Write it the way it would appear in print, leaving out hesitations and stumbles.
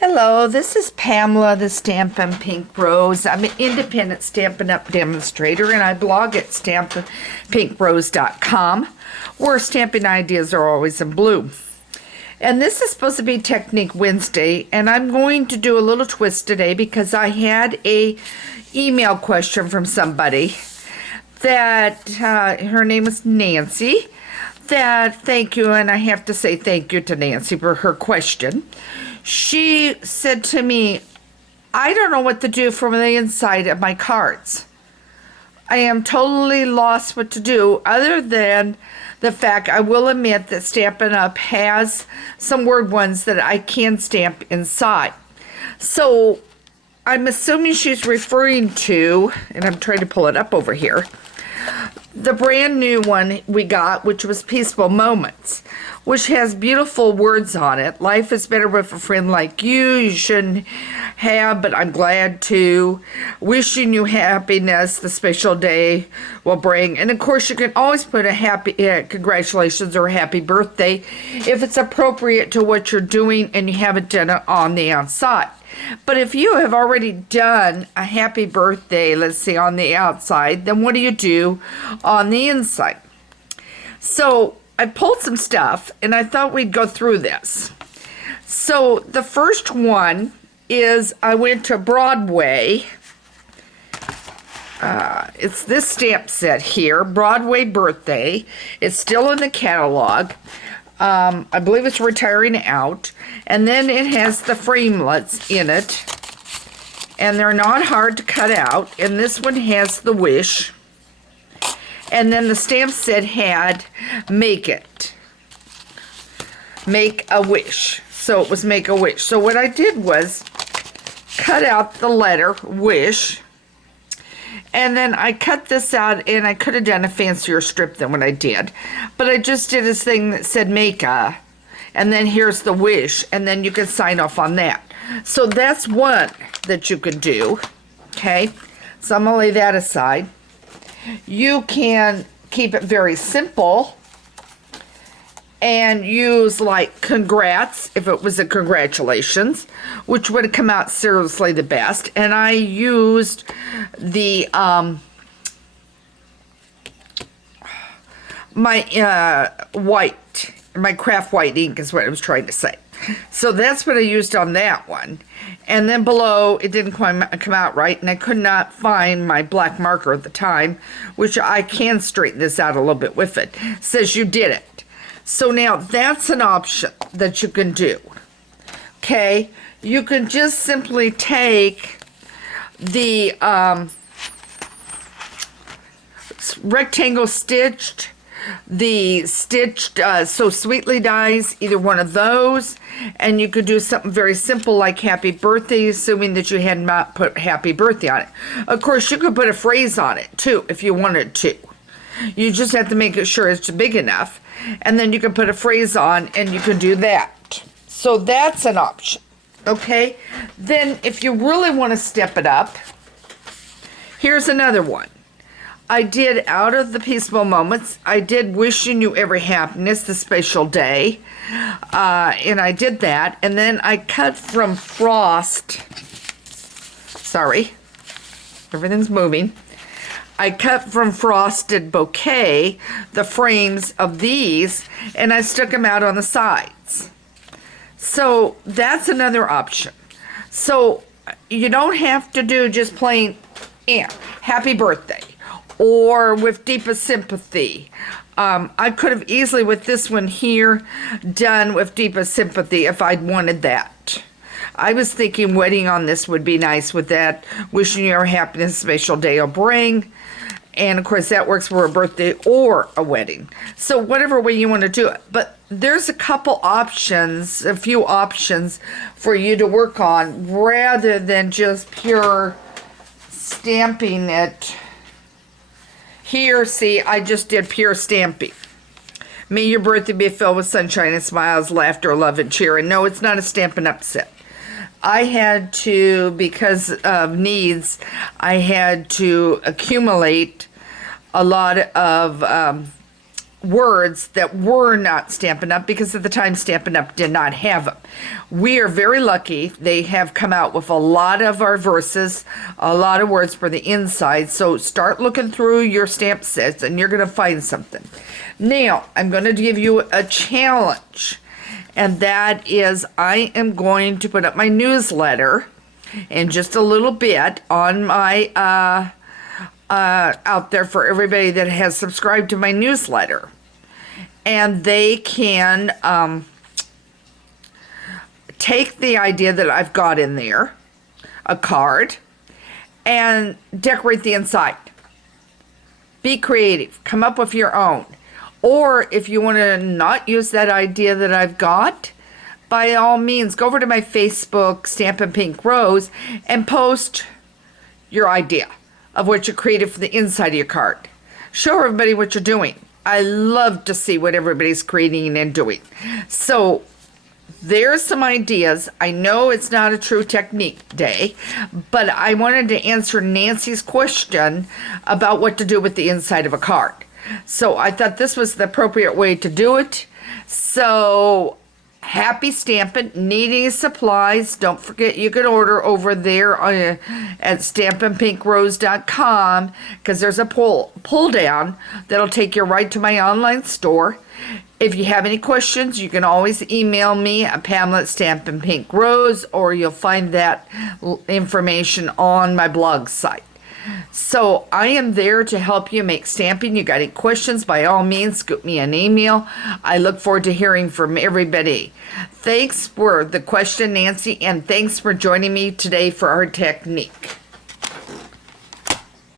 Hello, this is Pamela, the Stampin' Pink Rose. I'm an independent Stampin' Up! Demonstrator, and I blog at stampinpinkrose.com, where stamping ideas are always in blue. And this is supposed to be Technique Wednesday, and I'm going to do a little twist today because I had a email question from somebody that, her name is Nancy, that thank you, and I have to say thank you to Nancy for her question. She said to me, I don't know what to do from the inside of my cards. I am totally lost what to do other than the fact I will admit that Stampin' Up! Has some word ones that I can stamp inside. So I'm assuming she's referring to, and I'm trying to pull it up over here, the brand new one we got, which was Peaceful Moments, which has beautiful words on it. Life is better with a friend like you. You shouldn't have, but I'm glad to. Wishing you happiness, the special day will bring. And of course, you can always put a happy, congratulations or happy birthday if it's appropriate to what you're doing and you haven't done it on the outside. But if you have already done a happy birthday, let's say on the outside, then what do you do on the inside? So I pulled some stuff and I thought we'd go through this. So the first one is I went to Broadway. It's this stamp set here, Broadway Birthday. It's still in the catalog. I believe it's retiring out. And then it has the framelets in it. And they're not hard to cut out. And this one has the wish. And then the stamp set had Make It. Make a Wish. So it was Make a Wish. So what I did was cut out the letter Wish. And then I cut this out, and I could have done a fancier strip than what I did. But I just did this thing that said Make a, and then here's the wish, and then you can sign off on that. So that's one that you could do, okay? So I'm going to lay that aside. You can keep it very simple and use like congrats if it was a congratulations, which would have come out seriously the best. And I used the my craft white ink is what I was trying to say. So that's what I used on that one. And then below, it didn't come out right, and I could not find my black marker at the time, which I can straighten this out a little bit with it. It says you did it. So now that's an option that you can do. Okay, you can just simply take the rectangle stitched, the stitched So Sweetly dies, either one of those, and you could do something very simple like happy birthday, assuming that you had not put happy birthday on it. Of course, you could put a phrase on it too if you wanted to. You just have to make sure it's big enough, and then you can put a phrase on and you can do that. So that's an option. Okay, then if you really want to step it up, here's another one. I did, out of the Peaceful Moments, I did Wishing You Every Happiness, the special day. And I did that. And then I cut from Frost. Sorry. Everything's moving. I cut from Frosted Bouquet the frames of these, and I stuck them out on the sides. So that's another option. So you don't have to do just plain happy birthday or with deepest sympathy. I could have easily, with this one here, done with deepest sympathy if I'd wanted that. I was thinking wedding on this would be nice with that. Wishing you a happiness, special day will bring. And of course that works for a birthday or a wedding. So whatever way you want to do it. But there's a couple options, a few options for you to work on rather than just pure stamping it. Here, see, I just did pure stamping. May your birthday be filled with sunshine and smiles, laughter, love, and cheer. And no, it's not a Stampin' Up! Set. I had to, because of needs, I had to accumulate a lot of words that were not Stampin' Up! Because at the time Stampin' Up! Did not have them. We are very lucky. They have come out with a lot of our verses, a lot of words for the inside. So start looking through your stamp sets and you're going to find something. Now, I'm going to give you a challenge. And that is I am going to put up my newsletter in just a little bit on my out there for everybody that has subscribed to my newsletter. And they can take the idea that I've got in there, a card, and decorate the inside. Be creative. Come up with your own. Or if you want to not use that idea that I've got, by all means, go over to my Facebook, Stampin' Pink Rose, and post your idea of what you created for the inside of your card. Show everybody what you're doing. I love to see what everybody's creating and doing. So there's some ideas. I know it's not a true technique day, but I wanted to answer Nancy's question about what to do with the inside of a card. So I thought this was the appropriate way to do it. So happy stamping, needing supplies. Don't forget you can order over there at stampinpinkrose.com because there's a pull down that'll take you right to my online store. If you have any questions, you can always email me at Pamela at Stampin' Pink Rose, or you'll find that information on my blog site. So I am there to help you make stamping. You got any questions, by all means, scoop me an email. I look forward to hearing from everybody. Thanks for the question, Nancy, and thanks for joining me today for our technique.